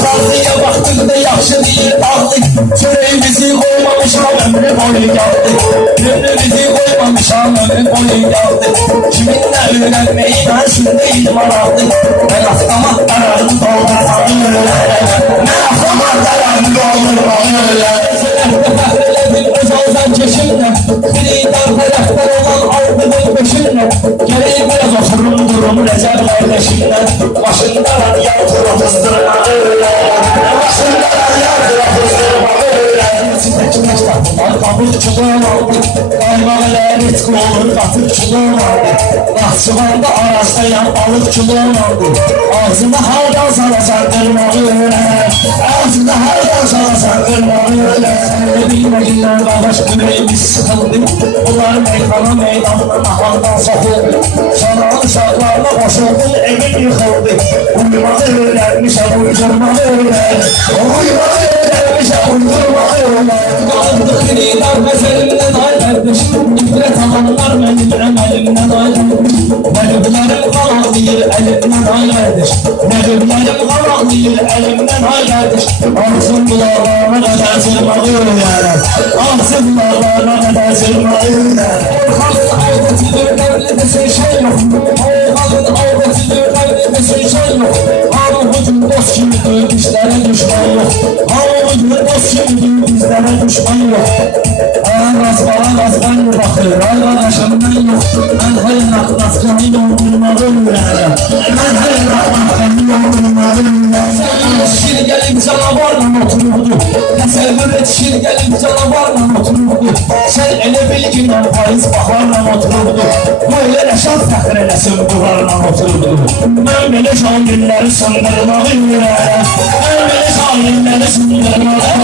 Azaldıya baxdıqda yaxşı deyir dağlık. Çörəyimizi qoymamışam ömrü boyu yaldı. Ömrümüzü qoymamışam ömrü boyu yaldı. Kiminlə öyrənməyi mən şimdi maraqlı. Mən avtomatlarını doldurmam öyrənəm. Mən avtomatlarını doldurmam öyrənəm. Fəxrələdim öz azan keşimlə. Xilidar tərəfdən olan aldığım peşimlə. Gərək biraz oturum durum Rəcəb qardeşimlə. Başında radyal turafızdırma öyrənəm. Başında radyal turafızdırma öyrənəm. İçindəki məştaqlar qabıq çubuğun aldı. Qaymağı ritq olur qatıq çubuğun aldı. Naxçıvanda araçlayan balıq çubuğun aldı. Ağzında hardan salasan qırmağı öyrənəm. Ağzında hardan salasan qırmağı öyrənəm. Bilmədilər qavaş ürəyimiz sıxıldı. Bunlar meydana meydanla nahardan soxuldu. Sanan uşaqlarla boşuldun evin yıxıldı. Uyumağı öyrənmişəm uydurmağı öyrənəm. Uyumağı öyrənmişəm uydurmağı öyrənəm. Qaldı xilidar məzəlimdən ay qardeş. İbrət alanlar mənim əməlimdən ay qardeş. Nədiblərim qalaqlayır əlimdən ay qardeş. Nədiblərim qalaqlayır əlimdən ay qardeş. Ağzım bulağlarına qədər cırmağı öyrənəm. Ağzım bulağlarına qədər cırmağı öyrənəm. Orxanın avdatidir dəvlədə şey yox. Orxanın avdatidir dəvlədə şey yox. Hamı budur dost kimidir bizlərə düşman yox. Hamı budur dost kimidir bizlərə düşman yox. Bana razdan baxır, ay qardaşımdan yox. Mən hər naqlaskanı yoldurmağı öyrənəm. Mən hər naqlaskanı yoldurmağı öyrənəm. Şir gəlib canavarla otururdu. Təsəvvür et şir gəlib canavarla otururdu. Sən elə bilginlə payız baxarla otururdu. Bu elə rəşad fəxr eləsin bularla otururdu. Mən belə şangilləri sındırmağı öyrənəm. Mən belə şangilləri sındırmağı öyrənəm.